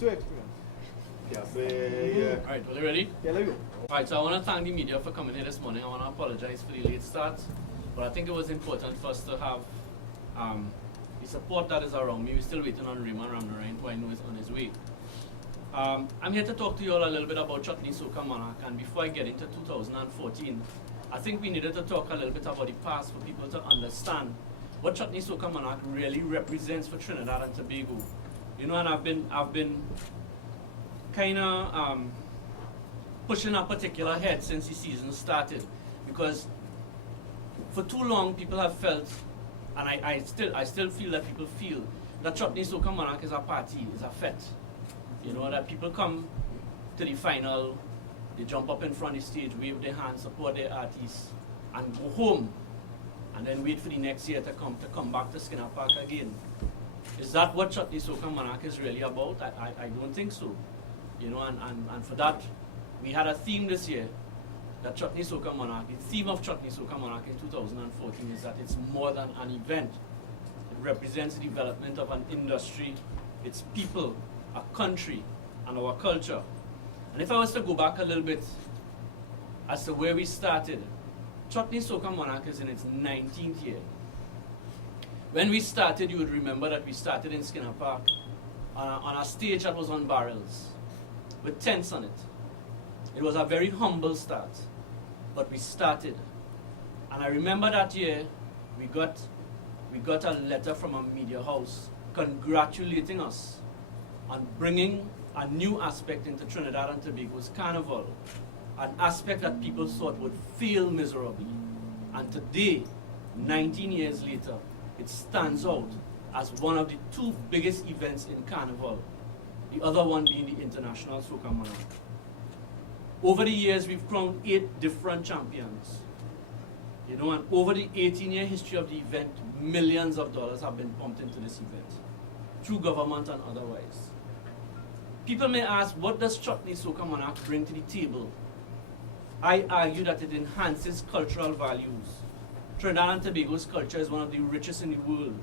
so experienced. Yeah, yeah. Alright, are you ready? Yeah, let me go. Alright, so I want to thank the media for coming here this morning. I want to apologize for the late start, but I think it was important for us to have the support that is around me. We're still waiting on Raymond Ramnarine, who I know is on his way. I'm here to talk to you all a little bit about Chutney Soca Monarch, and before I get into 2014, I think we needed to talk a little bit about the past for people to understand what Chutney Soca Monarch really represents for Trinidad and Tobago. You know, and I've been kind of pushing a particular head since the season started, because for too long people have felt, and I still feel that people feel, that Chutney Soca Monarch is a party, is a fete. You know, that people come to the final, they jump up in front of the stage, wave their hands, support their artists, and go home, and then wait for the next year to come back to Skinner Park again. Is that what Chutney Soca Monarch is really about? I don't think so. You know, and for that, we had a theme this year, that Chutney Soca Monarch, the theme of Chutney Soca Monarch in 2014 is that it's more than an event. It represents the development of an industry, its people, a country, and our culture. And if I was to go back a little bit as to where we started, Chutney Soca Monarch is in its 19th year. When we started, you would remember that we started in Skinner Park on a stage that was on barrels, with tents on it. It was a very humble start, but we started. And I remember that year, we got a letter from a media house congratulating us on bringing a new aspect into Trinidad and Tobago's carnival, an aspect that people thought would fail miserably. And today, 19 years later, it stands out as one of the two biggest events in carnival, the other one being the International Soca Monarch. Over the years, we've crowned 8 different champions. You know, and over the 18-year history of the event, millions of dollars have been pumped into this event, through government and otherwise. People may ask, what does Chutney Soca Monarch bring to the table? I argue that it enhances cultural values. Trinidad and Tobago's culture is one of the richest in the world.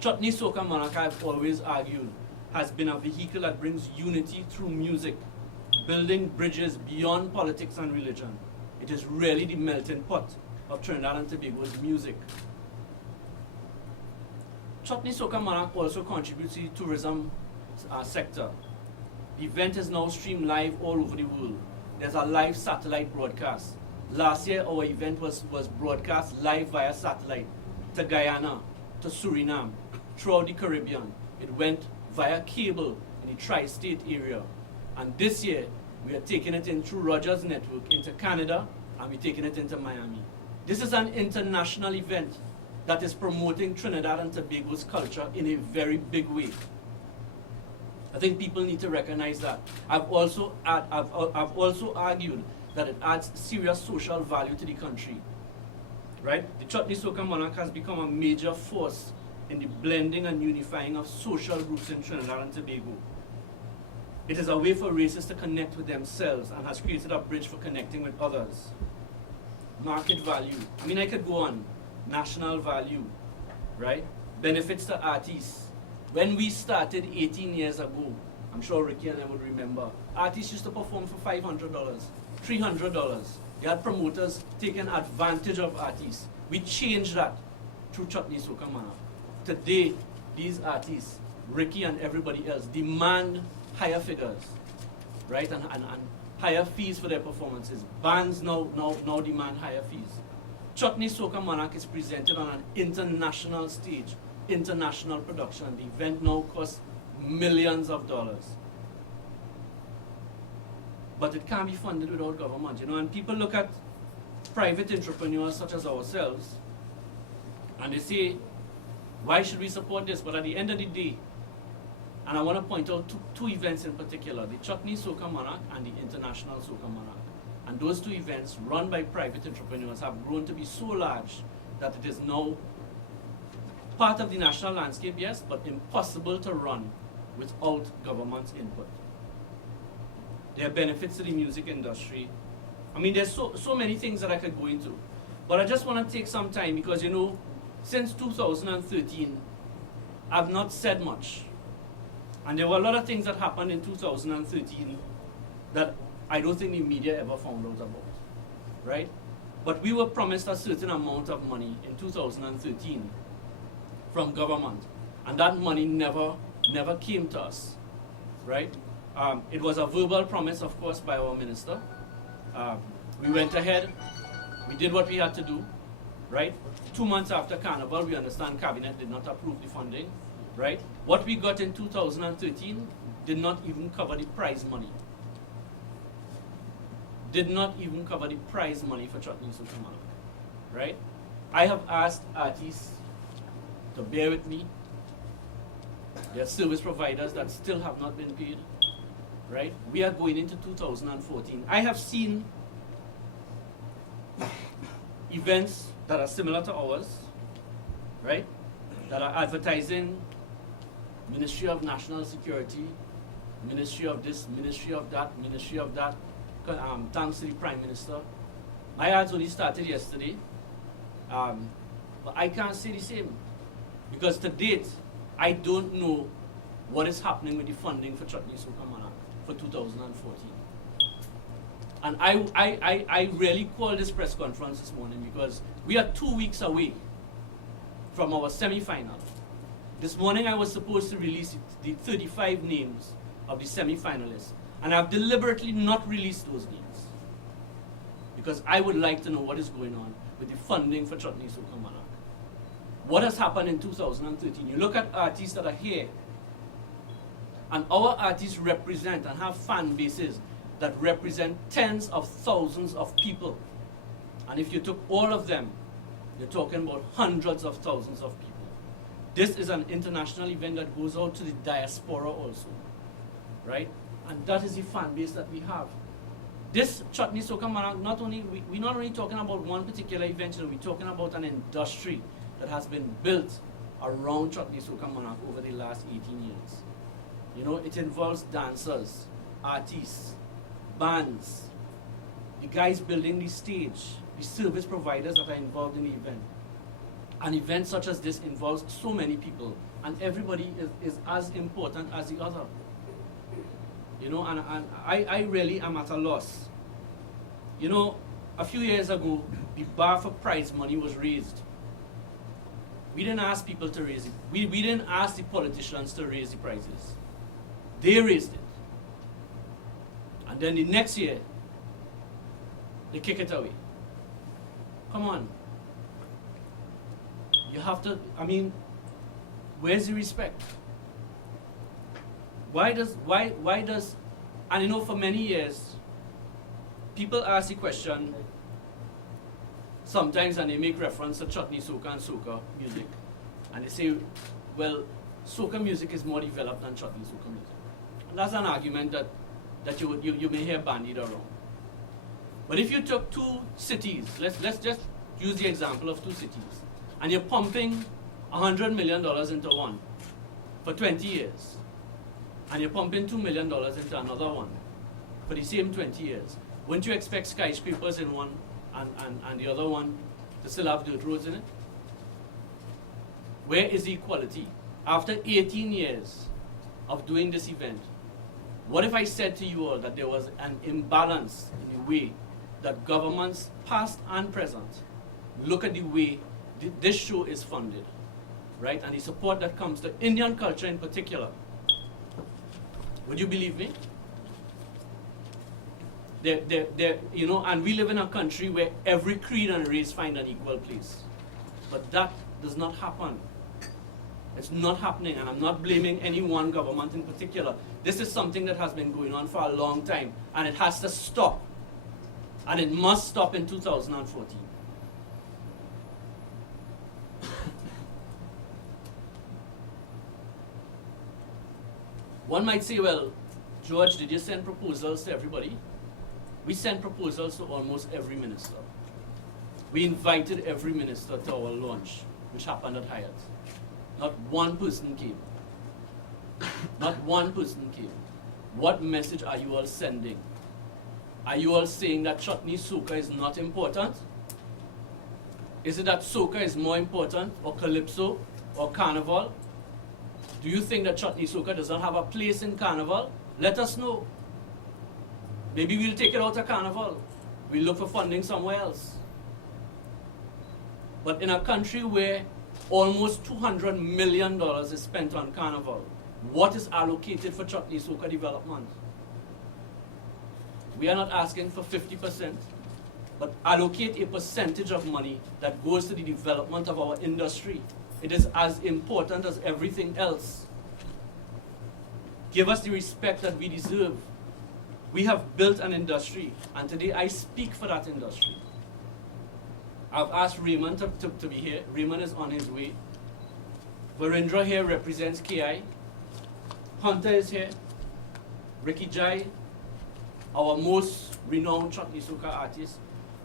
Chutney Soca Monarch, I've always argued, has been a vehicle that brings unity through music, building bridges beyond politics and religion. It is really the melting pot of Trinidad and Tobago's music. Chutney Soca Monarch also contributes to the tourism sector. The event is now streamed live all over the world. There's a live satellite broadcast. Last year, our event was broadcast live via satellite to Guyana, to Suriname, throughout the Caribbean. It went via cable in the tri-state area. And this year, we are taking it in through Rogers Network into Canada, and we're taking it into Miami. This is an international event that is promoting Trinidad and Tobago's culture in a very big way. I think people need to recognize that. I've also argued that it adds serious social value to the country. Right? The Chutney Soca Monarch has become a major force in the blending and unifying of social groups in Trinidad and Tobago. It is a way for races to connect with themselves and has created a bridge for connecting with others. Market value. I mean, I could go on. National value, right? Benefits to artists. When we started 18 years ago, I'm sure Rikki and I would remember, artists used to perform for $500, $300. They had promoters taking advantage of artists. We changed that through Chutney Soca Monarch. Today, these artists, Rikki and everybody else, demand higher figures, right? And higher fees for their performances. Bands now demand higher fees. Chutney Soca Monarch is presented on an international stage, international production. The event now costs millions of dollars. But it can't be funded without government, you know, and people look at private entrepreneurs such as ourselves, and they say, why should we support this? But at the end of the day, and I want to point out two events in particular, the Chutney Soca Monarch and the International Soca Monarch. And those two events, run by private entrepreneurs, have grown to be so large that it is now part of the national landscape, yes, but impossible to run without government input. There are benefits to the music industry. I mean, there's so many things that I could go into. But I just want to take some time because, you know, since 2013, I've not said much. And there were a lot of things that happened in 2013 that I don't think the media ever found out about, right? But we were promised a certain amount of money in 2013 from government, and that money never came to us, right? It was a verbal promise, of course, by our minister. We went ahead, we did what we had to do, right? 2 months after Carnival, we understand Cabinet did not approve the funding, right? What we got in 2013 did not even cover the prize money. Did not even cover the prize money for Chutney Soca Monarch, right? I have asked artists to bear with me. There are service providers that still have not been paid, right? We are going into 2014. I have seen events that are similar to ours, right? That are advertising Ministry of National Security, Ministry of this, Ministry of that, Ministry of that. Thanks to the Prime Minister. My ads only started yesterday, but I can't say the same, because to date, I don't know what is happening with the funding for Chutney Soca Monarch for 2014. And I really called this press conference this morning because we are 2 weeks away from our semi-final. This morning I was supposed to release the 35 names of the semi-finalists, and I've deliberately not released those names because I would like to know what is going on with the funding for Chutney Soca Monarch. What has happened in 2013? You look at artists that are here, and our artists represent and have fan bases that represent tens of thousands of people. And if you took all of them, you're talking about hundreds of thousands of people. This is an international event that goes out to the diaspora also, right? And that is the fan base that we have. This Chutney Soca Monarch, we're not only talking about one particular event, we're talking about an industry that has been built around Chutney Soca Monarch over the last 18 years. You know, it involves dancers, artists, bands, the guys building the stage, the service providers that are involved in the event. An event such as this involves so many people, and everybody is as important as the other. You know, and I really am at a loss. You know, a few years ago, the bar for prize money was raised. We didn't ask people to raise it. We didn't ask the politicians to raise the prizes. They raised it. And then the next year, they kick it away. Come on. You have to, I mean, where's the respect? Why does, and you know, for many years, people ask the question, sometimes, and they make reference to Chutney Soca and soca music, and they say, well, soca music is more developed than Chutney Soca music. And that's an argument that you may hear bandied around. But if you took two cities, let's just use the example of two cities, and you're pumping $100 million into one for 20 years, and you're pumping $2 million into another one for the same 20 years, wouldn't you expect skyscrapers in one and the other one to still have dirt roads in it? Where is the equality? After 18 years of doing this event, what if I said to you all that there was an imbalance in the way that governments, past and present, look at the way this show is funded, right? And the support that comes to Indian culture in particular. Would you believe me? You know, and we live in a country where every creed and race find an equal place. But that does not happen. It's not happening, and I'm not blaming any one government in particular. This is something that has been going on for a long time, and it has to stop. And it must stop in 2014. One might say, well, George, did you send proposals to everybody? We sent proposals to almost every minister. We invited every minister to our launch, which happened at Hyatt. Not one person came. Not one person came. What message are you all sending? Are you all saying that Chutney Soca is not important? Is it that soca is more important, or calypso, or carnival? Do you think that Chutney Soca does not have a place in Carnival? Let us know. Maybe we'll take it out of Carnival. We'll look for funding somewhere else. But in a country where almost $200 million is spent on Carnival, what is allocated for Chutney Soca development? We are not asking for 50%, but allocate a percentage of money that goes to the development of our industry. It is as important as everything else. Give us the respect that we deserve. We have built an industry, and today I speak for that industry. I've asked Raymond to be here. Raymond is on his way. Virendra here represents KI. Hunter is here. Rikki Jai, our most renowned Chutney Soca artist.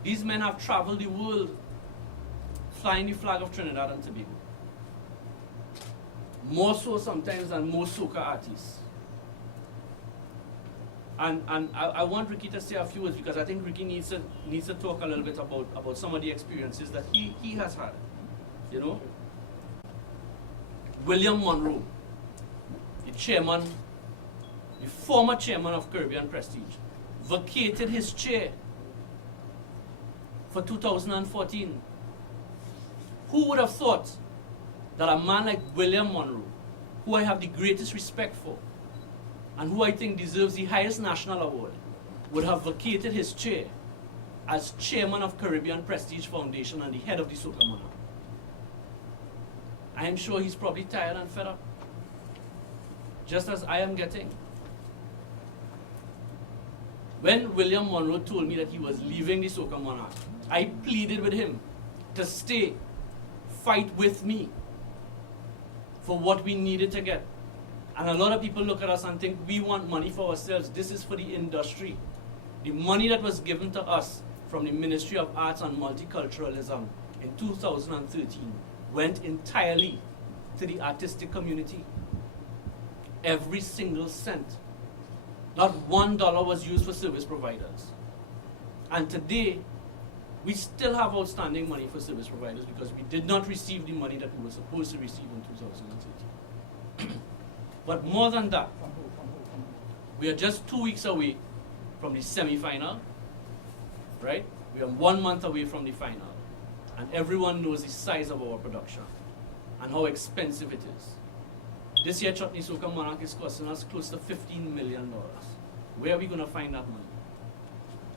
These men have traveled the world flying the flag of Trinidad and Tobago. More so sometimes than most soca artists. And I want Rikki to say a few words, because I think Rikki needs to talk a little bit about some of the experiences that he has had. You know? William Monroe, the former chairman of Caribbean Prestige, vacated his chair for 2014. Who would have thought that a man like William Monroe, who I have the greatest respect for, and who I think deserves the highest national award, would have vacated his chair as chairman of Caribbean Prestige Foundation and the head of the Soca Monarch? I am sure he's probably tired and fed up, just as I am getting. When William Monroe told me that he was leaving the Soca Monarch, I pleaded with him to stay, fight with me for what we needed to get. And a lot of people look at us and think we want money for ourselves. This is for the industry. The money that was given to us from the Ministry of Arts and Multiculturalism in 2013 went entirely to the artistic community. Every single cent. Not $1 was used for service providers. And today, we still have outstanding money for service providers because we did not receive the money that we were supposed to receive in 2013. But more than that, we are just 2 weeks away from the semi-final, right? We are 1 month away from the final. And everyone knows the size of our production and how expensive it is. This year, Chutney Soca Monarch is costing us close to $15 million. Where are we going to find that money?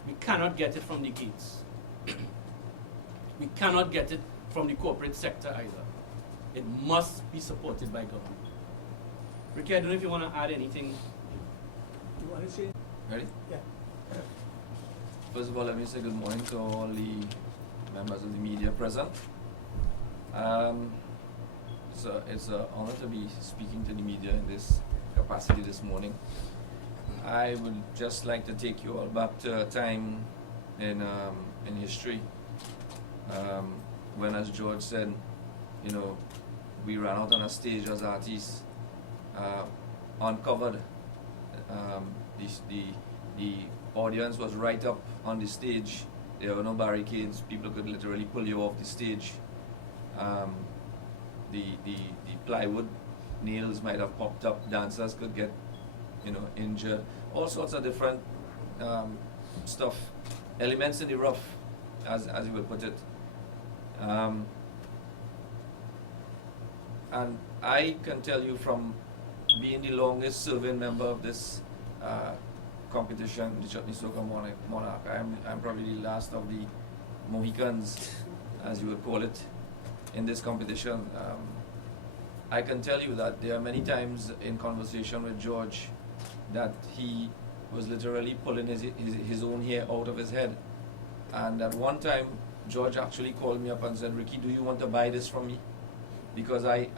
We cannot get it from the gates. We cannot get it from the corporate sector either. It must be supported by government. Rikki, I don't know if you want to add anything. You want to say? Ready? Yeah. First of all, let me say good morning to all the members of the media present. So it's an honor to be speaking to the media in this capacity this morning. I would just like to take you all back to a time in history when, as George said, you know, we ran out on a stage as artists, uncovered. The audience was right up on the stage. There were no barricades. People could literally pull you off the stage. The plywood nails might have popped up. Dancers could get, you know, injured. All sorts of different stuff, elements in the rough, as you would put it. And I can tell you, from being the longest serving member of this competition, the Chutney Soca Monarch, I'm probably the last of the Mohicans, as you would call it, in this competition. I can tell you that there are many times in conversation with George that he was literally pulling his own hair out of his head. And at one time, George actually called me up and said, "Rikki, do you want to buy this from me? Because I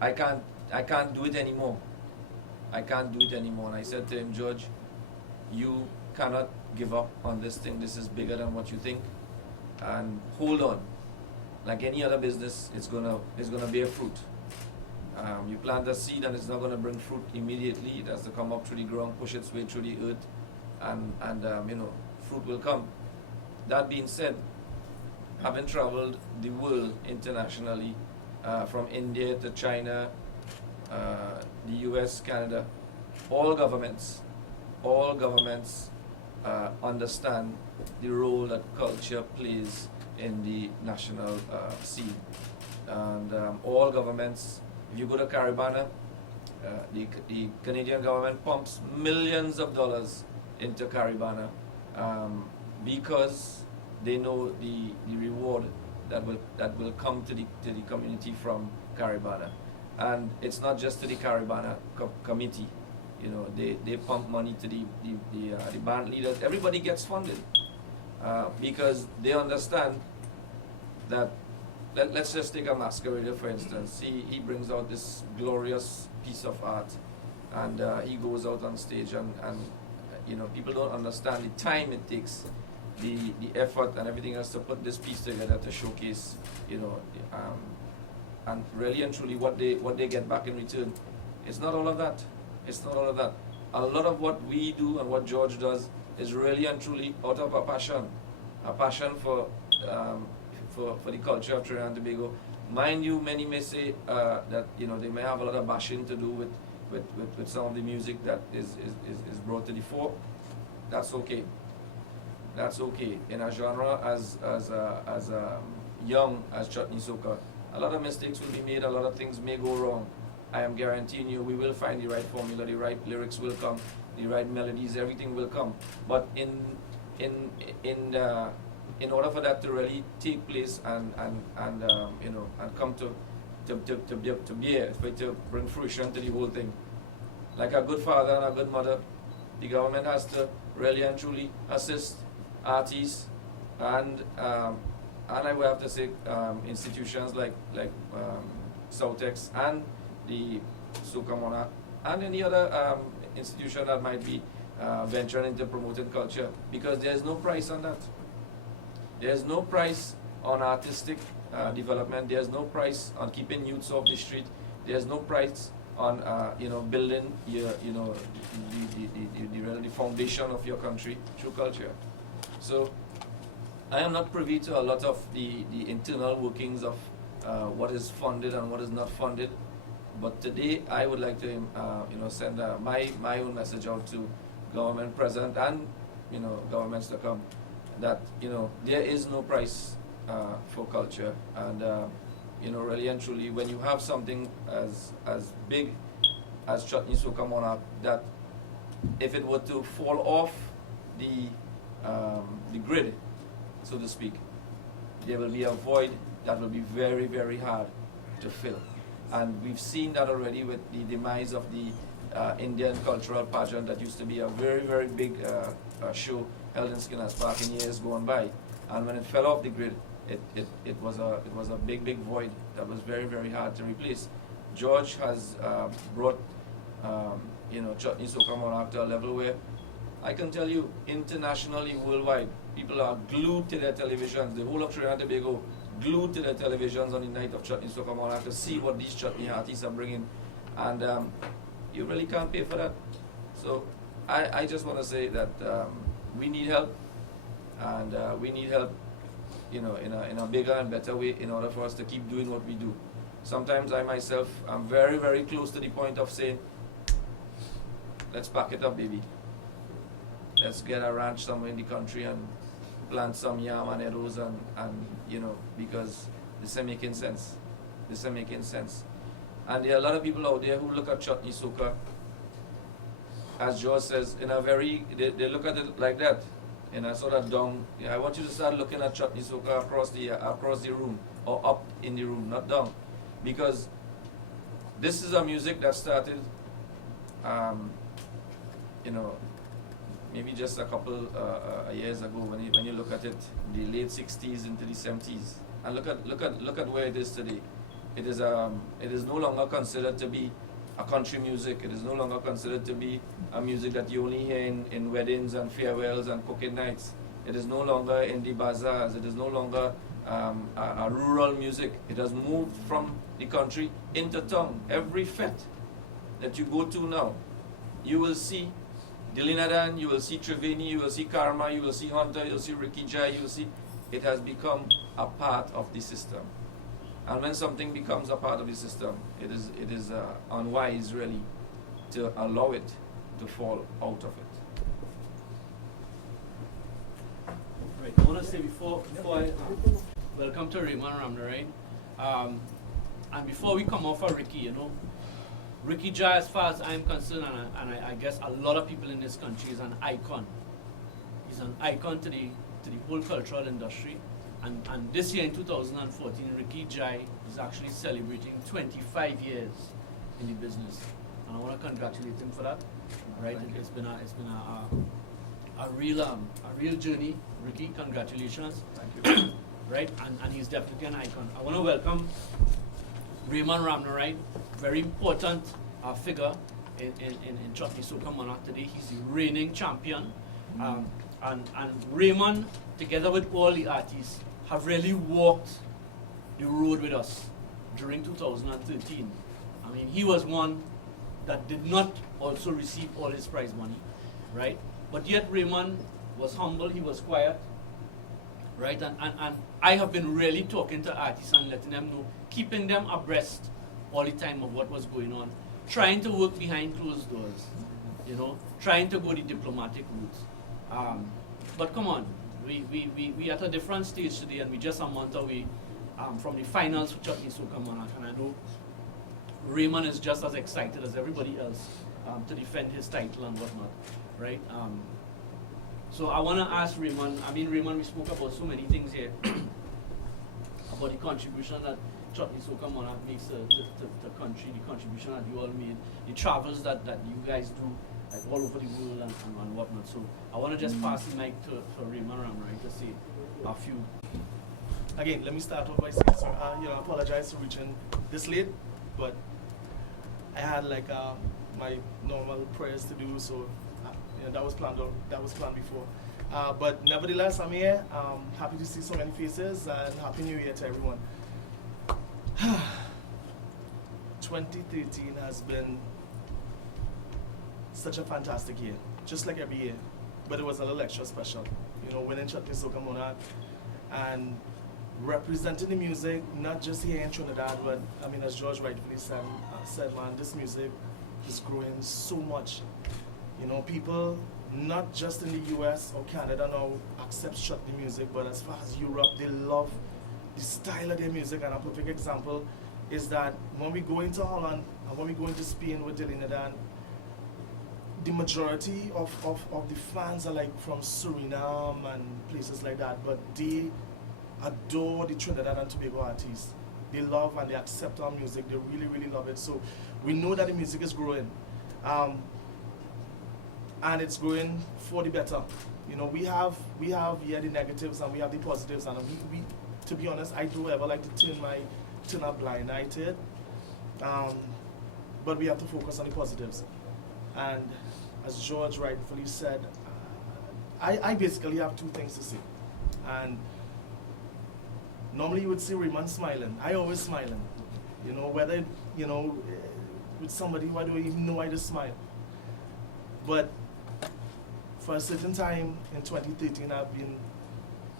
can't do it anymore. I can't do it anymore." And I said to him, "George, you cannot give up on this thing. This is bigger than what you think. And hold on. Like any other business, it's gonna bear fruit. You plant a seed and it's not gonna bring fruit immediately. It has to come up through the ground, push its way through the earth, and you know, fruit will come." That being said, having traveled the world internationally, from India to China, the US, Canada, all governments understand the role that culture plays in the national scene. And all governments, if you go to Caribana, the Canadian government pumps millions of dollars into Caribana because they know the reward that will come to the community from Caribana. And it's not just to the Caribana committee. You know, they pump money to the band leaders. Everybody gets funded because they understand that. Let's just take a masquerader for instance. He brings out this glorious piece of art, and he goes out on stage, and you know, people don't understand the time it takes, the effort and everything else to put this piece together to showcase, you know, and really and truly what they get back in return. It's not all of that. It's not all of that. A lot of what we do and what George does is really and truly out of a passion for the culture of Trinidad and Tobago. Mind you, many may say that, you know, they may have a lot of bashing to do with some of the music that is brought to the fore. That's okay. That's okay. In a genre as young as Chutney Soca, a lot of mistakes will be made, a lot of things may go wrong. I am guaranteeing you, we will find the right formula, the right lyrics will come, the right melodies, everything will come. But in order for that to really take place and you know, and come to bear, for it to bring fruition to the whole thing, like a good father and a good mother, the government has to really and truly assist artists and I will have to say institutions like Southex and the Soca Monarch and any other institution that might be venturing into promoting culture, because there's no price on that. There's no price on artistic development. There's no price on keeping youths off the street. There's no price on you know, building your, you know, the foundation of your country through culture. So I am not privy to a lot of the internal workings of what is funded and what is not funded. But today I would like to you know, send my own message out to government present and, you know, governments to come, that, you know, there is no price for culture, and you know, really and truly, when you have something as big as Chutney Soca Monarch, that if it were to fall off the grid, so to speak, there will be a void that will be very, very hard to fill. And we've seen that already with the demise of the Indian cultural pageant that used to be a very, very big show held in Skinner's Park in years gone by. And when it fell off the grid, it was a big, big void that was very, very hard to replace. George has brought you know, Chutney Soca Monarch to a level where I can tell you, internationally, worldwide, people are glued to their televisions. The whole of Trinidad and Tobago glued to their televisions on the night of Chutney Soca Monarch to see what these chutney artists are bringing, and you really can't pay for that. So I just want to say that we need help, and we need help, you know, in a bigger and better way in order for us to keep doing what we do. Sometimes I myself am very, very close to the point of saying, let's pack it up, baby. Let's get a ranch somewhere in the country and plant some yam and arrows and you know, because this is making sense. This is making sense. And there are a lot of people out there who look at Chutney Soca, as George says, in a very, they look at it like that, in a sort of down. I want you to start looking at Chutney Soca across the room, or up in the room, not down, because this is a music that started, you know, maybe just a couple years ago. When you look at it, the late 60s into the 70s, and look at where it is today. It is no longer considered to be a country music. It is no longer considered to be a music that you only hear in weddings and farewells and cooking nights. It is no longer in the bazaars. It is no longer a rural music. It has moved from the country into town. Every fete that you go to now, you will see Dilinadan, you will see Trevini, you will see Karma, you will see Hunter, you will see Rikki, you will see. It has become a part of the system. And when something becomes a part of the system, it is unwise really to allow it to fall out of it. Right. I want to say before I welcome to Raymond Ramnarine. And before we come off of Rikki, you know, Rikki Jai, as far as I'm concerned, and I guess a lot of people in this country, is an icon. He's an icon to the whole cultural industry. And this year in 2014, Rikki Jai is actually celebrating 25 years in the business, and I want to congratulate him for that. Right, it's been a real journey, Rikki. Congratulations. Thank you. Right, and he's definitely an icon. I want to welcome Raymond Ramnarine, very important figure in Chutney Soca Monarch today. He's the reigning champion, and Raymond, together with all the artists, have really walked the road with us during 2013. I mean, he was one that did not also receive all his prize money, right? But yet Raymond was humble, he was quiet, right? And I have been really talking to artists and letting them know, keeping them abreast all the time of what was going on, trying to work behind closed doors, you know, trying to go the diplomatic route. But come on, we at a different stage today, and we just a month away from the finals for Chutney Soca Monarch, and I know Raymond is just as excited as everybody else to defend his title and whatnot, right? So I want to ask Raymond, Raymond, we spoke about so many things here, about the contribution that Chutney Soca Monarch makes to the country, the contribution that you all made, the travels that you guys do, like all over the world and whatnot. So I want to just pass the mic to Raymond Ramnarine to say a few. Again, let me start off by saying, sir, I apologize for reaching this late, but I had my normal prayers to do, so that was planned. That was planned before. But nevertheless, I'm here. Happy to see so many faces, and Happy New Year to everyone. 2013 has been such a fantastic year, just like every year, but it was a little extra special. You know, winning Chutney Soca Monarch and representing the music, not just here in Trinidad, but as George rightfully said, man, this music is growing so much. You know, people not just in the US or Canada now accept Chutney music, but as far as Europe, they love the style of their music. And a perfect example is that when we go into Holland and when we go into Spain with Trinidad, the majority of the fans are like from Suriname and places like that, but they adore the Trinidad and Tobago artists. They love and they accept our music. They really, really love it. So we know that the music is growing. And it's growing for the better. You know, we have the negatives and we have the positives, and we to be honest, I don't ever like to turn a blind eye to it. But we have to focus on the positives. And as George rightfully said, I basically have two things to say. And normally you would see Raymond smiling. I always smiling. You know, whether, you know, with somebody who I don't even know, I just smile. But for a certain time in 2013, I've been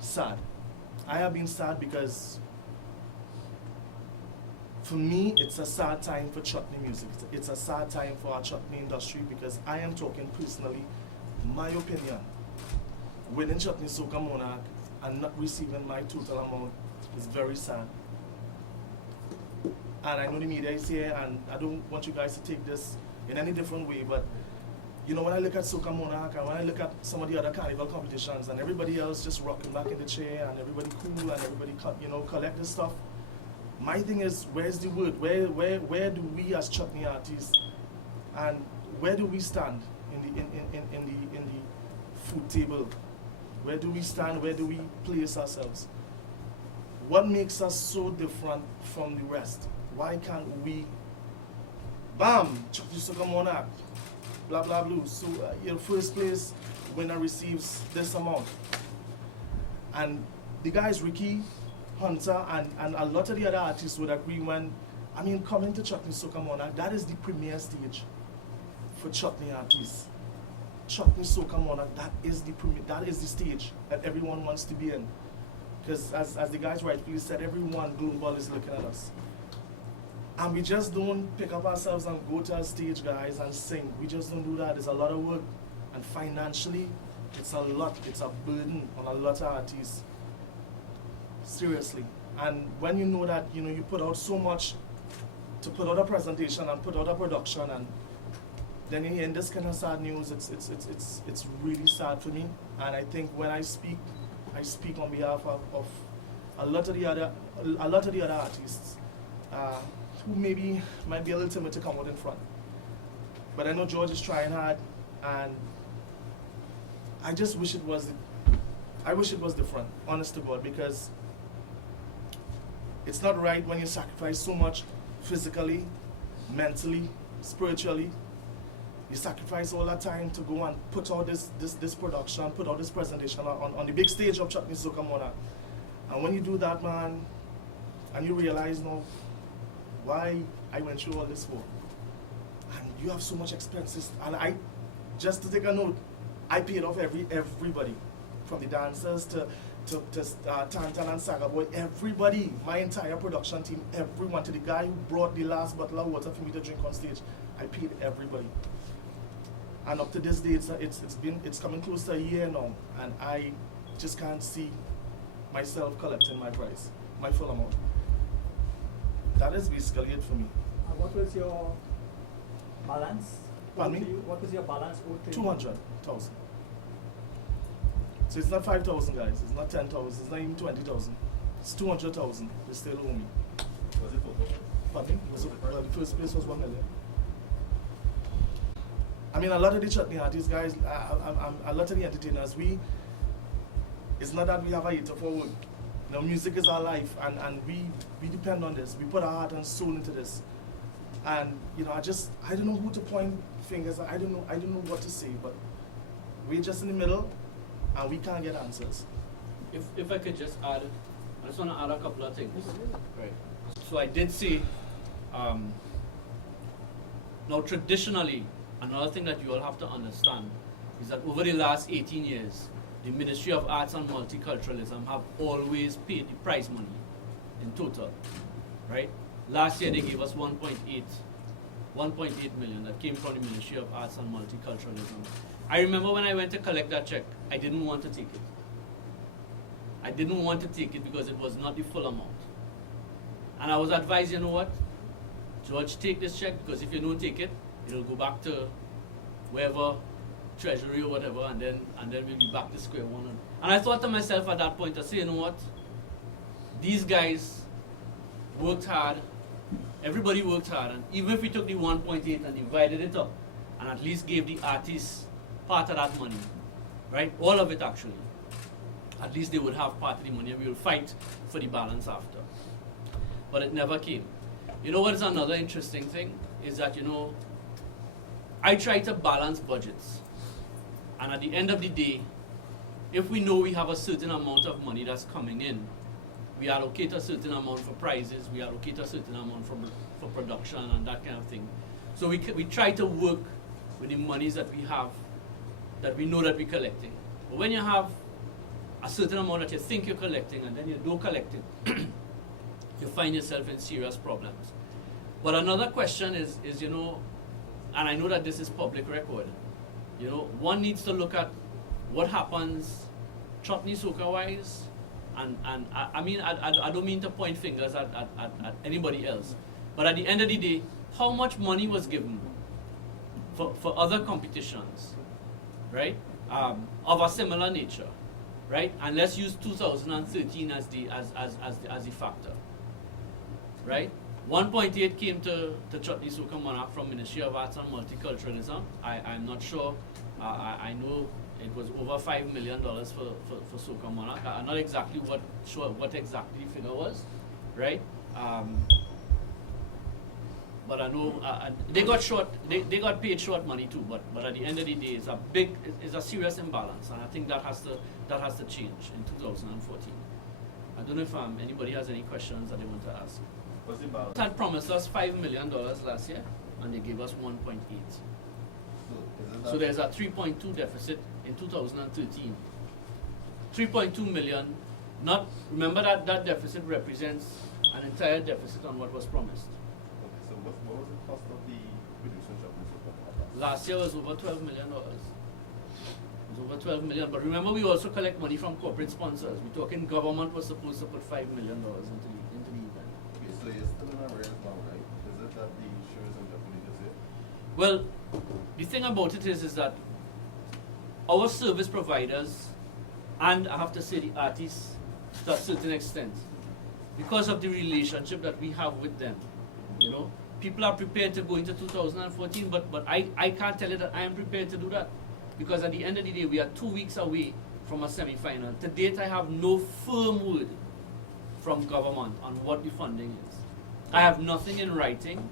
sad. I have been sad because for me, it's a sad time for Chutney music. It's a sad time for our Chutney industry because I am talking personally, my opinion, winning Chutney Soca Monarch and not receiving my total amount is very sad. And I know the media is here, and I don't want you guys to take this in any different way, but you know, when I look at Soca Monarch and when I look at some of the other carnival competitions and everybody else just rocking back in the chair and everybody cool and everybody collect this stuff, my thing is, where's the word? Where do we as Chutney artists, and where do we stand in the food table? Where do we stand? Where do we place ourselves? What makes us so different from the rest? Why can't we, bam, Chutney Soca Monarch, blah blah blah. So your first place winner receives this amount, and the guys Rikki, Hunter, and a lot of the other artists would agree when, coming to Chutney Soca Monarch, that is the premier stage for Chutney artists. Chutney Soca Monarch, that is the stage that everyone wants to be in. Because as the guys rightfully said, everyone global is looking at us. And we just don't pick up ourselves and go to a stage, guys, and sing. We just don't do that. It's a lot of work. And financially, it's a lot. It's a burden on a lot of artists. Seriously. And when you know that, you know, you put out so much to put out a presentation and put out a production, and then you hear this kind of sad news, it's really sad for me. And I think when I speak on behalf of a lot of the other artists who maybe might be a little timid to come out in front. But I know George is trying hard, and I just wish it was different, honest to God, because it's not right when you sacrifice so much physically, mentally, spiritually. You sacrifice all that time to go and put out this production, put out this presentation on the big stage of Chutney Soca Monarch. And when you do that, man, and you realize now why I went through all this for, and you have so much expenses, and I, just to take a note, I paid off everybody, from the dancers to Tantan and Saga Boy, everybody, my entire production team, everyone, to the guy who brought the last bottle of water for me to drink on stage. I paid everybody. And up to this day, it's coming close to a year now, and I just can't see myself collecting my price, my full amount. That is basically it for me. And what was your balance? Pardon me? What was your balance owed to you? 200,000. So it's not 5,000, guys. It's not 10,000. It's not even 20,000. It's 200,000. They still owe me. Was it for? Pardon me? Well, the first place was 1 million. I mean, a lot of the chutney artists, guys, a lot of the entertainers, it's not that we have a hater for work. You know, music is our life, and we depend on this. We put our heart and soul into this. And, you know, I don't know who to point fingers at. I don't know what to say, but we're just in the middle, and we can't get answers. If I could just add, I just want to add a couple of things. Right. So I did see, now traditionally, another thing that you all have to understand is that over the last 18 years, the Ministry of Arts and Multiculturalism have always paid the prize money in total, right? Last year they gave us 1.8 million that came from the Ministry of Arts and Multiculturalism. I remember when I went to collect that check, I didn't want to take it. I didn't want to take it because it was not the full amount. And I was advised, you know what? George, take this check, because if you don't take it, it'll go back to wherever, treasury or whatever, and then we'll be back to square one. And I thought to myself at that point, I said, you know what? These guys worked hard. Everybody worked hard, and even if we took the 1.8 and divided it up, and at least gave the artists part of that money, right? All of it actually. At least they would have part of the money, and we will fight for the balance after. But it never came. You know what is another interesting thing? Is that, you know, I try to balance budgets. And at the end of the day, if we know we have a certain amount of money that's coming in, we allocate a certain amount for prizes, we allocate a certain amount for production and that kind of thing. So we try to work with the monies that we have, that we know that we're collecting. But when you have a certain amount that you think you're collecting and then you don't collect it, you find yourself in serious problems. But another question is, you know, and I know that this is public record, you know, one needs to look at what happens Chutney Soca wise, and I mean, I don't mean to point fingers at anybody else, but at the end of the day, how much money was given for other competitions, right, of a similar nature, right? And let's use 2013 as the factor, right? 1.8 came to Chutney Soca Monarch from Ministry of Arts and Multiculturalism. I'm not sure. I know it was over $5 million for Soca Monarch. I'm not exactly sure what exactly the figure was, right? But I know they got short. They got paid short money too. But at the end of the day, it's a serious imbalance, and I think that has to change in 2014. I don't know if anybody has any questions that they want to ask. What's the balance? Had promised us $5 million last year, and they gave us 1.8. So there's a 3.2 deficit in 2013. 3.2 million Not remember that deficit represents an entire deficit on what was promised. Okay, so what was the cost of the producing Chutney Soca Monarch? Last year was over $12 million. It was over 12 million. But remember, we also collect money from corporate sponsors. We're talking government was supposed to put $5 million into the event. Okay, so you're still in arrears now, right? Is it that the show is in jeopardy this year? Well, the thing about it is that our service providers, and I have to say the artists to a certain extent, because of the relationship that we have with them, you know, people are prepared to go into 2014, but I can't tell you that I am prepared to do that. Because at the end of the day, we are 2 weeks away from a semi-final. To date, I have no firm word from government on what the funding is. I have nothing in writing.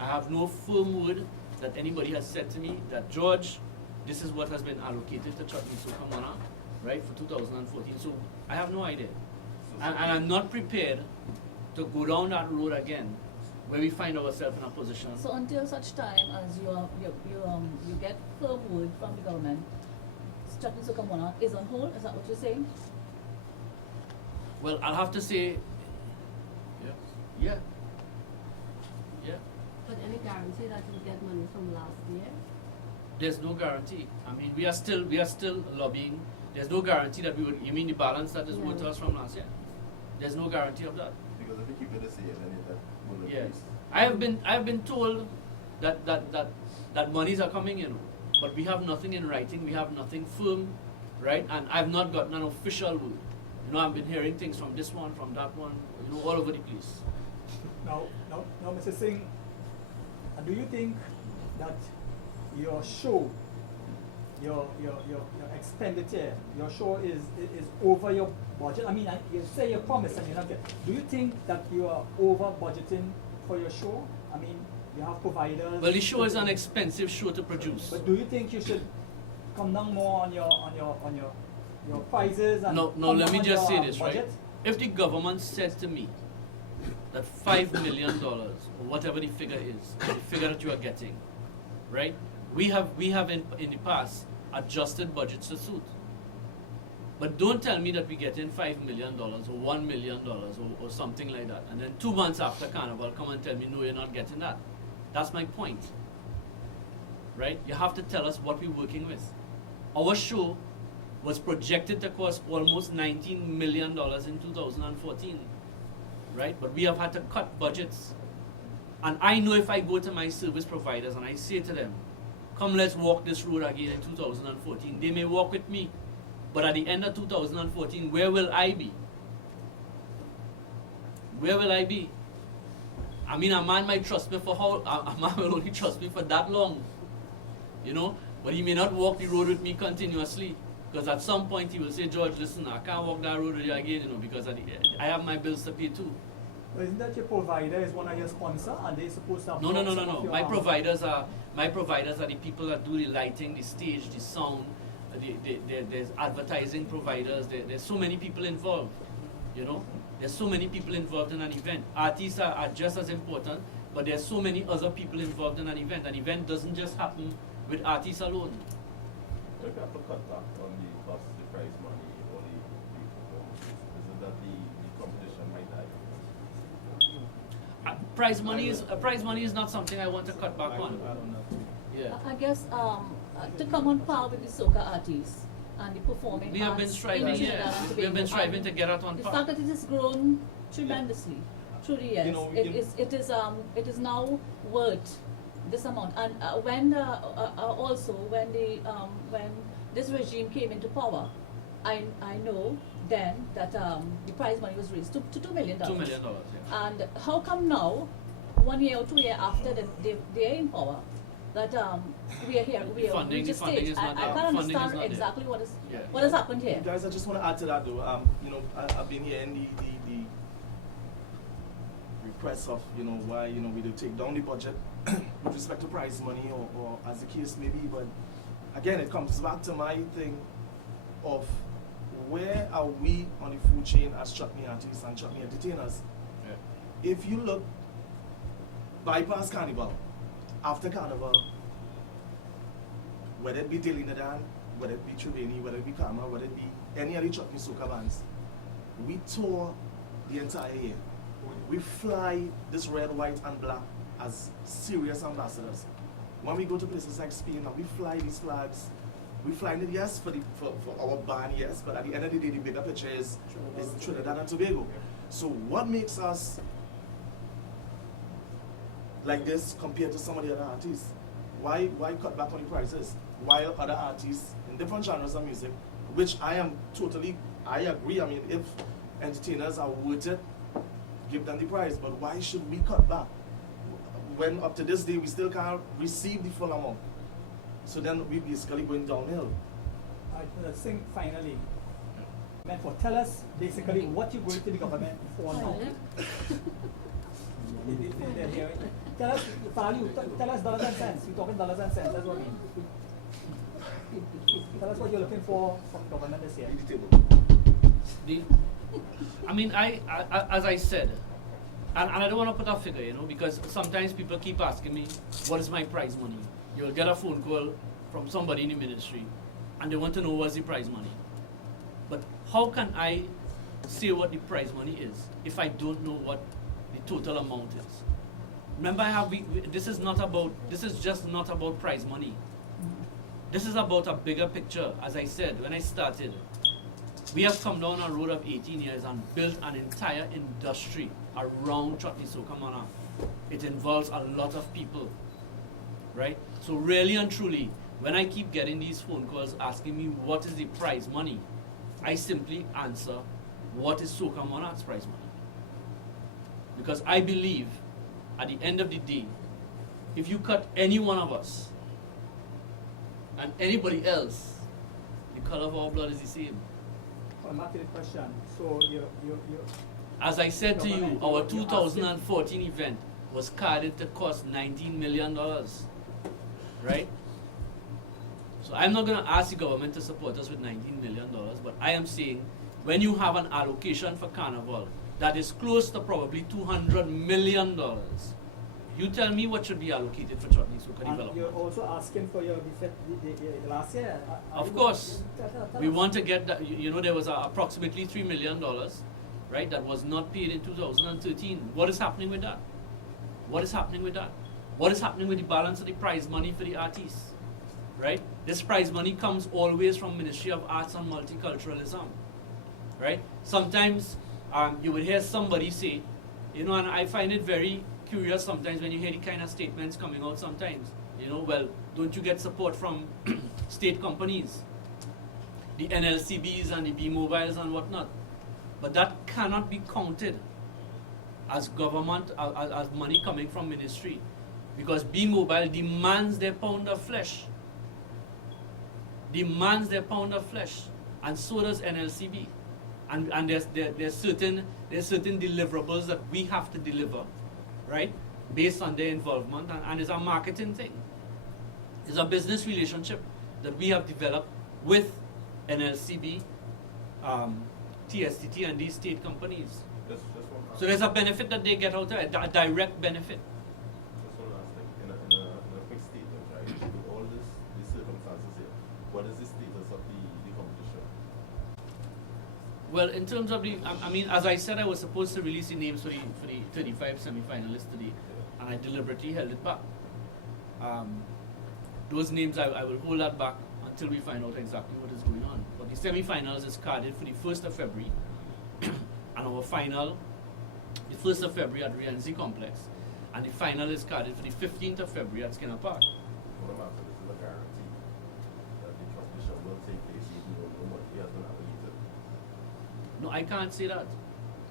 I have no firm word that anybody has said to me that, George, this is what has been allocated to Chutney Soca Monarch, right, for 2014. So I have no idea. And I'm not prepared to go down that road again, where we find ourselves in a position. So until such time as you get firm word from the government, Chutney Soca Monarch is on hold. Is that what you're saying? Well, I'll have to say, yeah. But any guarantee that you get money from last year? There's no guarantee. I mean, we are still lobbying. There's no guarantee that we would. You mean the balance that is owed to us from last year? There's no guarantee of that. Because if you keep it this year, then that will Yeah, increase. I have been told that monies are coming, you know, but we have nothing in writing. We have nothing firm, right? And I've not gotten an official word. You know, I've been hearing things from this one, from that one, you know, all over the place. Now, Mr. Singh, do you think that your show, your expenditure, your show is over your budget? I mean, you say you promise and you're not getting. Do you think that you are over budgeting for your show? I mean, you have providers. Well, the show is an expensive show to produce. But do you think you should come down more on your prices and No, come let down me on just say your this, budget? right? If the government said to me that $5 million, or whatever the figure is, the figure that you are getting, right? We have in the past adjusted budgets to suit. But don't tell me that we're getting $5 million or $1 million or something like that. And then 2 months after Carnival, come and tell me, no, you're not getting that. That's my point. Right? You have to tell us what we're working with. Our show was projected to cost almost $19 million in 2014. Right? But we have had to cut budgets. And I know if I go to my service providers and I say to them, come, let's walk this road again in 2014, they may walk with me. But at the end of 2014, where will I be? Where will I be? I mean, a man might trust me for a man will only trust me for that long, you know, but he may not walk the road with me continuously, because at some point he will say, George, listen, I can't walk that road with you again, you know, because I have my bills to pay too. But isn't that your provider is one of your sponsors and they're supposed to have No. some of your My providers are the people that do the lighting, the stage, the sound. There's advertising providers. There's so many people involved. You know, there's so many people involved in an event. Artists are just as important, but there's so many other people involved in an event. An event doesn't just happen with artists alone. If you have to cut back on the cost, the prize money, or the performances, is it that the competition might die? Prize money is not something I want to cut back on. I don't know. Yeah. I guess to come on par with the soca artists and the performing We have been arts striving, in yeah. Trinidad and We have been Tobago. striving to get out on The par. fact that it has grown tremendously through the years, You know, it is now worth this amount. And when this regime came into power, I know then that the prize money was raised to $2 million. $2 million, yeah. And how come now, 1 year or 2 years after that they're in power, that we are here, we Funding just is stage. not I there. can't Funding is understand not there. exactly what Yeah. has happened here. Guys, I just want to add to that though. You know, I've been hearing the requests of, you know, why, you know, we do take down the budget with respect to prize money or as the case may be. But again, it comes back to my thing of where are we on the food chain as chutney artists and chutney entertainers? Yeah. If you look bypass Carnival, after Carnival, whether it be Trinidad, whether it be Triveni, whether it be Karma, whether it be any other Chutney Soca bands, we tour the entire year. We fly this red, white, and black as serious ambassadors. When we go to places like Spain and we fly these flags, we fly it, yes, for our band, yes, but at the end of the day, the bigger picture is Trinidad and Tobago. So what makes us like this compared to some of the other artists? Why cut back on the prices? While other artists in different genres of music, which I agree, I mean, if entertainers are worth it, give them the price, but why should we cut back? When up to this day, we still can't receive the full amount. So then we basically going downhill. Let's sing finally. Tell us basically what you're going to the government for now. Tell us value, tell us dollars and cents. You're talking dollars and cents, that's what I mean. Tell us what you're looking for from government this year. I mean, as I said, and I don't want to put a figure, you know, because sometimes people keep asking me, what is my prize money? You'll get a phone call from somebody in the ministry, and they want to know what's the prize money. But how can I say what the prize money is if I don't know what the total amount is? Remember, this is just not about prize money. This is about a bigger picture. As I said, when I started, we have come down a road of 18 years and built an entire industry around Chutney Soca Monarch. It involves a lot of people, right? So really and truly, when I keep getting these phone calls asking me what is the prize money, I simply answer, what is Soca Monarch's prize money? Because I believe, at the end of the day, if you cut any one of us and anybody else, the color of our blood is the same. I'm back to the question. So you as I said to you, our 2014 event was carded to cost $19 million, right? So I'm not going to ask the government to support us with $19 million, but I am saying when you have an allocation for Carnival that is close to probably $200 million, you tell me what should be allocated for Chutney Soca development. You're also asking for your last year. Of course. We want to get that, you know, there was approximately $3 million, right, that was not paid in 2013. What is happening with that? What is happening with that? What is happening with the balance of the prize money for the artists? Right? This prize money comes always from Ministry of Arts and Multiculturalism. Right? Sometimes you would hear somebody say, you know, and I find it very curious sometimes when you hear the kind of statements coming out sometimes. You know, well, don't you get support from state companies, the NLCBs and the B-Mobiles and whatnot? But that cannot be counted as government, as money coming from ministry, because B-Mobile demands their pound of flesh. Demands their pound of flesh, and so does NLCB. And there's certain deliverables that we have to deliver, right, based on their involvement, and it's a marketing thing. It's a business relationship that we have developed with NLCB, TSTT, and these state companies. So there's a benefit that they get out of it, a direct benefit. Just one last thing. In a quick statement, right? With all these circumstances here, what is the status of the competition? Well, in terms of the, I mean, as I said, I was supposed to release the names for the 35 semi-finalists today, and I deliberately held it back. Those names, I will hold that back until we find out exactly what is going on. But the semi-finals is carded for the 1st of February, and our final, the 1st of February at Rienzi Complex, and the final is carded for the 15th of February at Skinner Park. What I'm asking is a guarantee that the competition will take place even though no money has been allocated. No, I can't say that.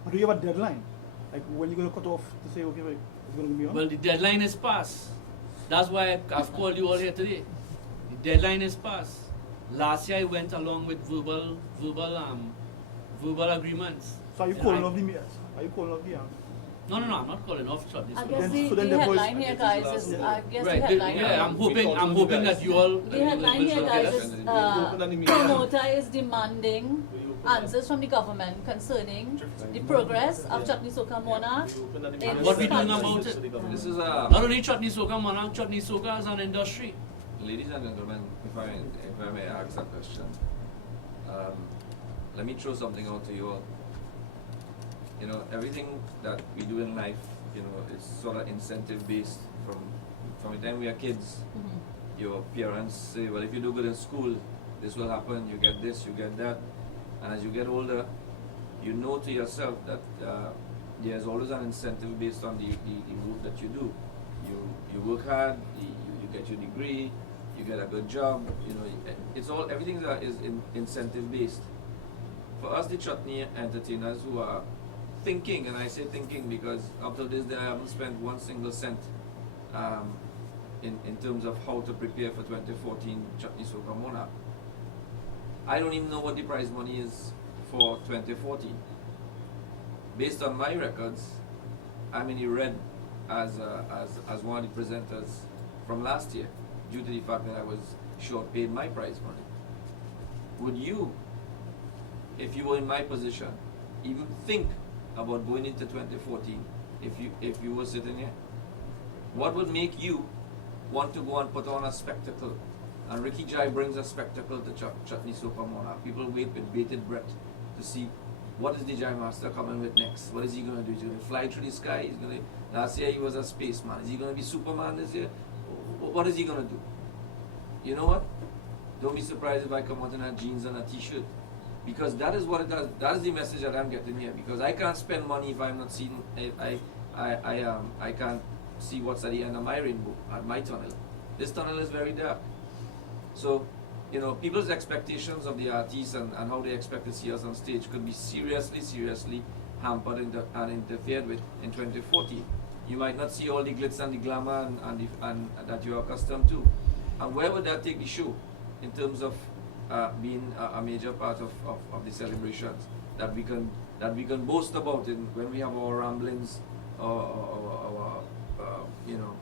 But do you have a deadline? Like when you're going to cut off to say, okay, it's going to be on? Well, the deadline is passed. That's why I've called you all here today. The deadline is passed. Last year I went along with verbal agreements. So are you calling off the meetings? Are you calling off the No, I'm not calling off Chutney I Soca. guess So the then the headline boys- here, guys, is Right, I'm hoping that you all. The headline here, guys, is promoter is demanding answers from the government concerning the progress of Chutney Soca Monarch. What we doing about it? This is Not only Chutney Soca Monarch, Chutney Soca is an industry. Ladies and gentlemen, if I may ask a question, let me throw something out to you all. you know, everything that we do in life, you know, is sort of incentive based from the time we are kids. Your parents say, well, if you do good in school, this will happen, you get this, you get that. And as you get older, you know to yourself that there's always an incentive based on the work that you do. You work hard, you get your degree, you get a good job, you know, it's all, everything is incentive based. For us, the Chutney entertainers who are thinking, and I say thinking because up till this day I haven't spent one single cent in terms of how to prepare for 2014 Chutney Soca Monarch. I don't even know what the prize money is for 2014. Based on my records, I'm in the red as one of the presenters from last year, due to the fact that I was short paid my prize money. Would you, if you were in my position, even think about going into 2014 if you were sitting here? What would make you want to go and put on a spectacle? And Rikki brings a spectacle to Chutney Soca Monarch. People wait with bated breath to see what is the Jai Master coming with next. What is he going to do? He's going to fly through the sky. He's going to. Last year he was a spaceman. Is he going to be Superman this year? What is he going to do? You know what? Don't be surprised if I come out in a jeans and a t-shirt, because that is what it does. That is the message that I'm getting here. Because I can't spend money if I'm not seeing. I can't see what's at the end of my rainbow, at my tunnel. This tunnel is very dark. So, you know, people's expectations of the artists and how they expect to see us on stage could be seriously hampered and interfered with in 2014. You might not see all the glitz and the glamour and that you're accustomed to. And where would that take the show in terms of being a major part of the celebrations that we can boast about when we have our ramblings or you know,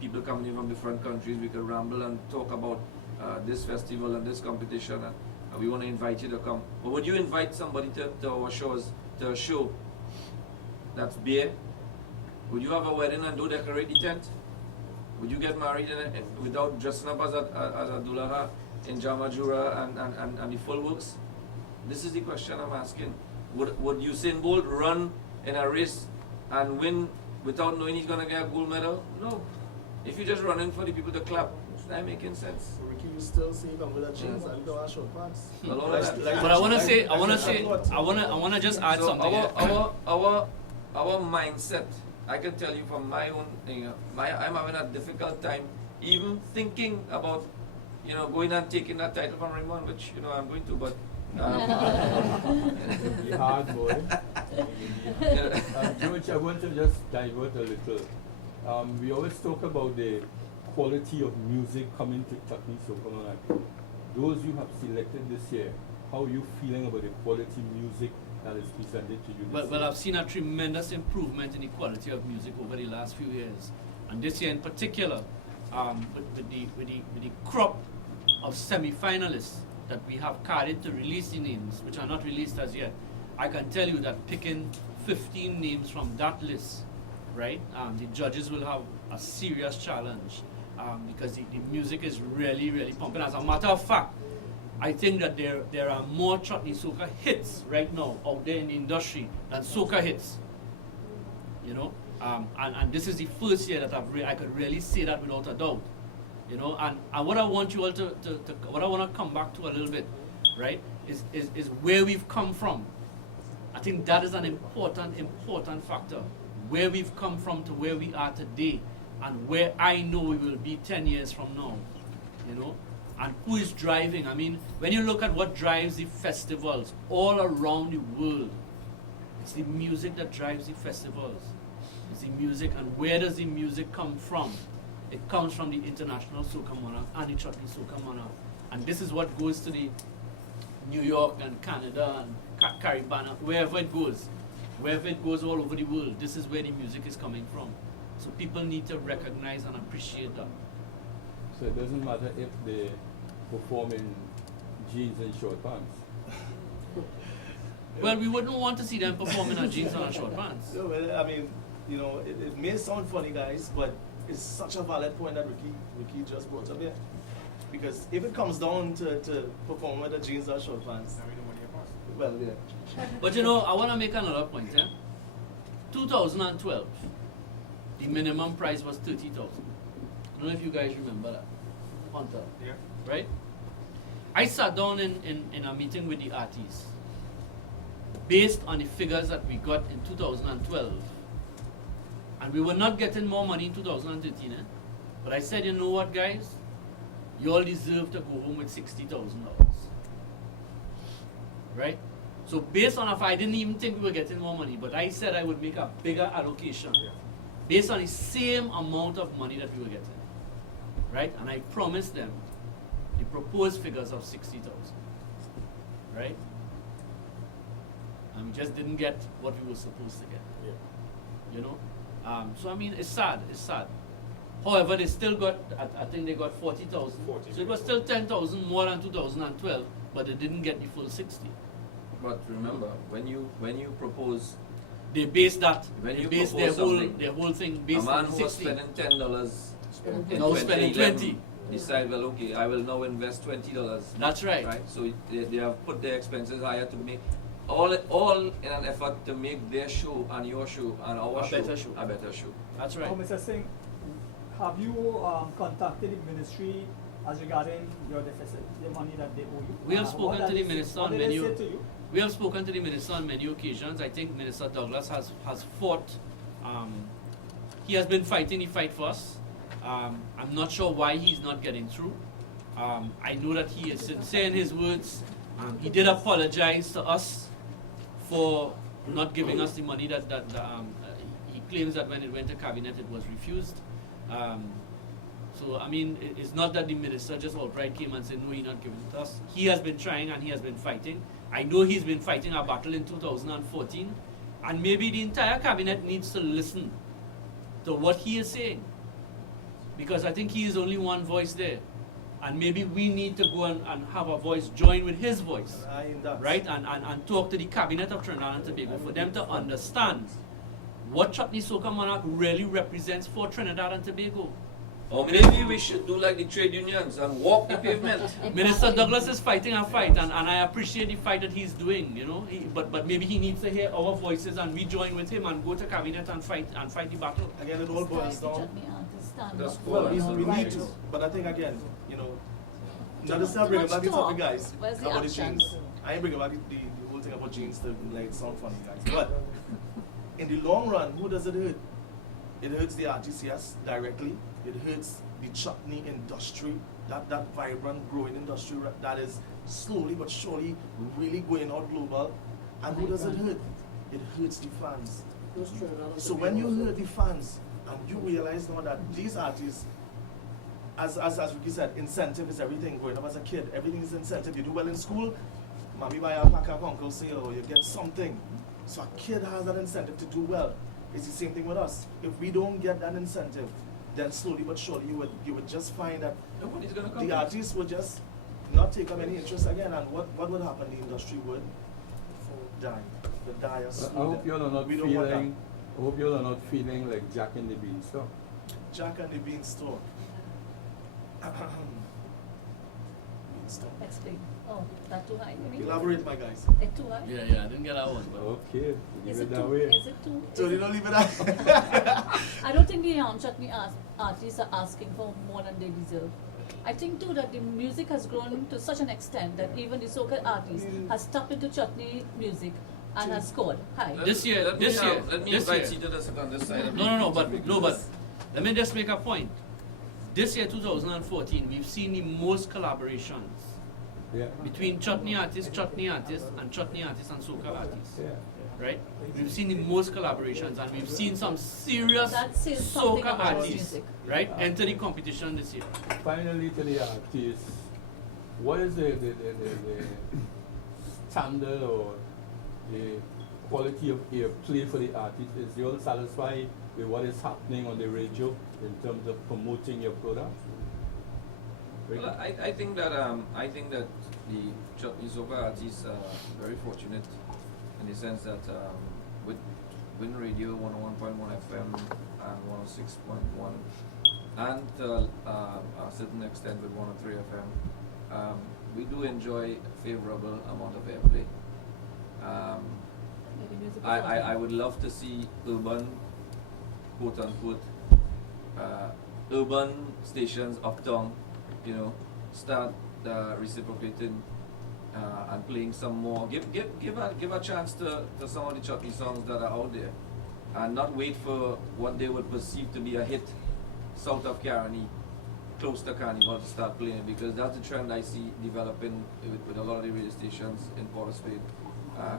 people coming in from different countries? We could ramble and talk about this festival and this competition, and we want to invite you to come. But would you invite somebody to our shows, to a show that's beer? Would you have a wedding and do decorate the tent? Would you get married without dressing up as a dulaha in Jamajura and the full works? This is the question I'm asking. Would Usain Bolt run in a race and win without knowing he's going to get a gold medal? No. If you're just running for the people to clap, that making sense. Ricky, you still see him come with a jeans and don't have short pants. A lot of that. But I want to just add So something. our mindset, I can tell you from my own thing, I'm having a difficult time even thinking about, you know, going and taking that title from Raymond, which, you know, I'm going to, but The hard boy. George, I want to just divert a little. We always talk about the quality of music coming to Chutney Soca Monarch. Those you have selected this year, how are you feeling about the quality music that is presented to you this year? Well, I've seen a tremendous improvement in the quality of music over the last few years, and this year in particular, with the crop of semi-finalists that we have carded to release the names, which are not released as yet. I can tell you that picking 15 names from that list, right, the judges will have a serious challenge because the music is really, really pumping. As a matter of fact, I think that there are more Chutney Soca hits right now out there in the industry than Soca hits. You know, and this is the first year that I could really say that without a doubt. You know, and what I want you all to what I want to come back to a little bit, right, is where we've come from. I think that is an important factor. Where we've come from to where we are today, and where I know we will be 10 years from now. You know, and who is driving? I mean, when you look at what drives the festivals all around the world, it's the music that drives the festivals. It's the music, and where does the music come from? It comes from the International Soca Monarch and the Chutney Soca Monarch. And this is what goes to the New York and Canada and Caribbean, wherever it goes all over the world, this is where the music is coming from. So people need to recognize and appreciate that. So it doesn't matter if they perform in jeans and short pants. Well, we wouldn't want to see them performing in jeans and short pants. So, well, I mean, you know, it may sound funny, guys, but it's such a valid point that Rikki just brought up here. Because if it comes down to perform with the jeans or short pants, Well, yeah. But you know, I want to make another point. 2012, the minimum price was 30,000. I don't know if you guys remember that. Hunter. Yeah. Right? I sat down in a meeting with the artists based on the figures that we got in 2012. And we were not getting more money in 2013. But I said, you know what, guys? You all deserve to go home with $60,000. Right? So based on if I didn't even think we were getting more money, but I said I would make a bigger allocation based on the same amount of money that we were getting. Right? And I promised them the proposed figures of 60,000. Right? And we just didn't get what we were supposed to get. You know? So I mean, it's sad. It's sad. However, they still got, I think they got 40,000. So it was still 10,000 more than 2012, but they didn't get the full 60. But remember, when you propose, They based that. When They you based propose their something, whole thing a based man on who was 60. spending $10 in Now spending 2011 20. decide, well, okay, I will now invest $20. That's right. Right. So they have put their expenses higher to make all in an effort to make their show and your show and our A better show. a better show. That's right. Now, Mr. Singh, have you contacted the ministry as regarding your deficit, the money that they owe you? We have What spoken did to the they say- minister what on did they many. say to you? We have spoken to the minister on many occasions. I think Minister Douglas has fought. He has been fighting the fight for us. I'm not sure why he's not getting through. I know that he is sincere in his words. He did apologize to us for not giving us the money that he claims that when it went to cabinet it was refused. So I mean, it's not that the minister just outright came and said no, he's not giving it to us. He has been trying and he has been fighting. I know he's been fighting our battle in 2014, and maybe the entire cabinet needs to listen to what he is saying, because I think he is only one voice there, and maybe we need to go and have a voice join with his voice, right? And talk to the cabinet of Trinidad and Tobago for them to understand what Chutney Soca Monarch really represents for Trinidad and Tobago. Or maybe we should do like the trade unions and walk the pavement. Minister Douglas is fighting a fight, and I appreciate the fight that he's doing, you know. But maybe he needs to hear our voices, and we join with him and go to cabinet and fight the battle. Again, it all boils down. Chutney artists stand That's up. cool. Well, That's we Right. need to, but I think again, you know, not just Too bring much back the topic, talk. guys, Where's the about the action? jeans. I ain't bringing back the whole thing about jeans to like sound funny, guys. But in the long run, who does it hurt? It hurts the artists, yes, directly. It hurts the chutney industry, that vibrant, growing industry that is slowly but surely really going out global. And who does it hurt? It hurts the fans. So when you hurt the fans and you realize now that these artists, as Rikki said, incentive is everything. Growing up as a kid, everything is incentive. You do well in school, mommy buy a pack of Uncle Sale, or you get something. So a kid has that incentive to do well. It's the same thing with us. If we don't get that incentive, then slowly but surely you would just find that Nobody's gonna come. the artists would just not take up any interest again, and what would happen? The industry would die. Would die or I slow hope down. you are not We don't want that. feeling. I hope you are not feeling like Jack in the Beanstalk. Jack and the Beanstalk. Beanstalk. Explain. Oh, that too high, you mean? Elaborate, my guys. It's too high? Yeah, I didn't get that one. But Okay, leave Is it it that too? way. Is it too? So is you it- don't leave it out. I don't think the chutney artists are asking for more than they deserve. I think too that the music has grown to such an extent that even the soca artist has tapped into chutney music and has scored high. This year, let me this year, invite year. Sita to sit on this side. of No, me. but let me just make a point. This year, 2014, we've seen the most collaborations Yeah. between chutney artists, and chutney artists and soca artists. Yeah. Right? We've seen the most collaborations, and we've seen some serious That says something soca about artists, music. right, enter the competition this year. Finally, to the artists, what is the standard or the quality of airplay for the artist? Is you all satisfied with what is happening on the radio in terms of promoting your product? Well, I think that the Chutney Soca artists are very fortunate in the sense that with Win Radio 101.1 FM and 106.1 and to a certain extent with 103 FM, we do enjoy a favorable amount of airplay. Maybe music is I would love to see urban, quote unquote, urban stations uptown, you know, start reciprocating and playing some more. Give a chance to some of the Chutney songs that are out there, and not wait for what they would perceive to be a hit south of Kerander, close to Carnival, to start playing, because that's the trend I see developing with a lot of the radio stations in Port of Spain.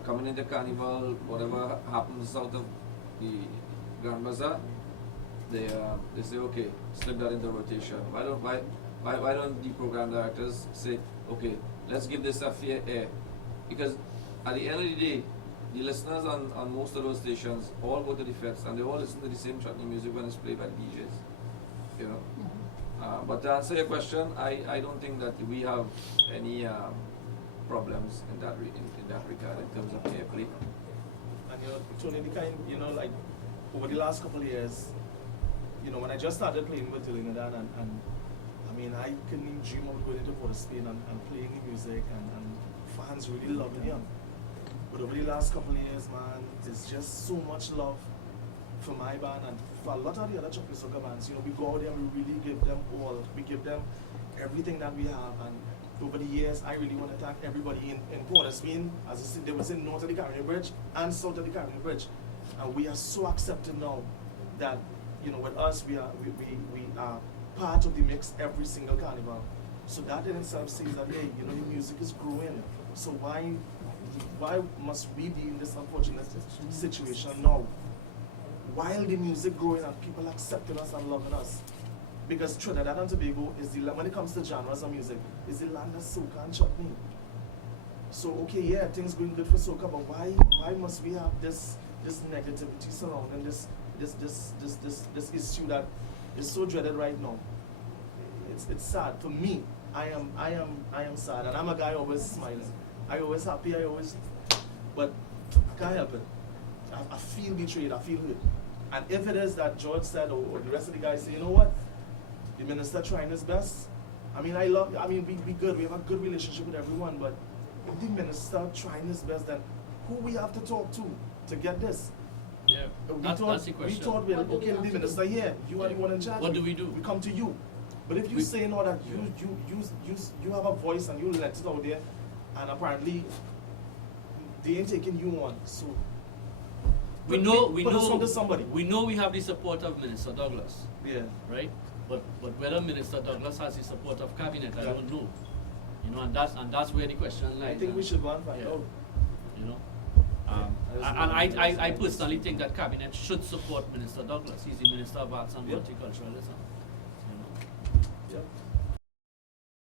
Coming into Carnival, whatever happens south of the Grand Bazaar, they say, okay, slip that into rotation. Why don't the program directors say, okay, let's give this a fair air? Because at the end of the day, the listeners on most of those stations all go to the fets, and they all listen to the same Chutney music when it's played by the DJs. You know. But to answer your question, I don't think that we have any problems in that regard in terms of airplay. And Tony, the kind, like over the last couple of years, when I just started playing with Trinidad, and I mean, I couldn't even dream of going into Port of Spain and playing the music, and fans really loving it. But over the last couple of years, man, there's just so much love for my band and for a lot of the other Chutney Soca bands. We go out there and we really give them all. We give them everything that we have. And over the years, I really want to thank everybody in Port of Spain, as I said, they were saying north of the Kerander Bridge and south of the Kerander Bridge. And we are so accepted now that, with us, we are part of the mix every single carnival. So that in itself says that, hey, the music is growing. So why must we be in this unfortunate situation now? While the music growing and people accepting us and loving us. Because Trinidad and Tobago is when it comes to genres of music, is the land of soca and chutney. So okay, yeah, things going good for soca, but why must we have this negativity surrounding this issue that is so dreaded right now? It's sad. For me, I am sad, and I'm a guy always smiling. I always happy, but I can't help it. I feel betrayed, I feel hurt. And if it is that George said, or the rest of the guys say, you know what, the minister trying his best. We good, we have a good relationship with everyone, but if the minister trying his best, then who we have to talk to get this? Yeah, that's the question. We thought, well, okay, the minister here, you are the one in charge. What do we do? We come to you. But if you say no, that you have a voice and you let it out there, and apparently they ain't taking you on, so we know we have the support of Minister Douglas. Yeah. Right? But whether Minister Douglas has the support of cabinet, I don't know. And that's where the question lies. I think we should go and find out. I personally think that cabinet should support Minister Douglas. He's the Minister of Arts and Multiculturalism. Yeah.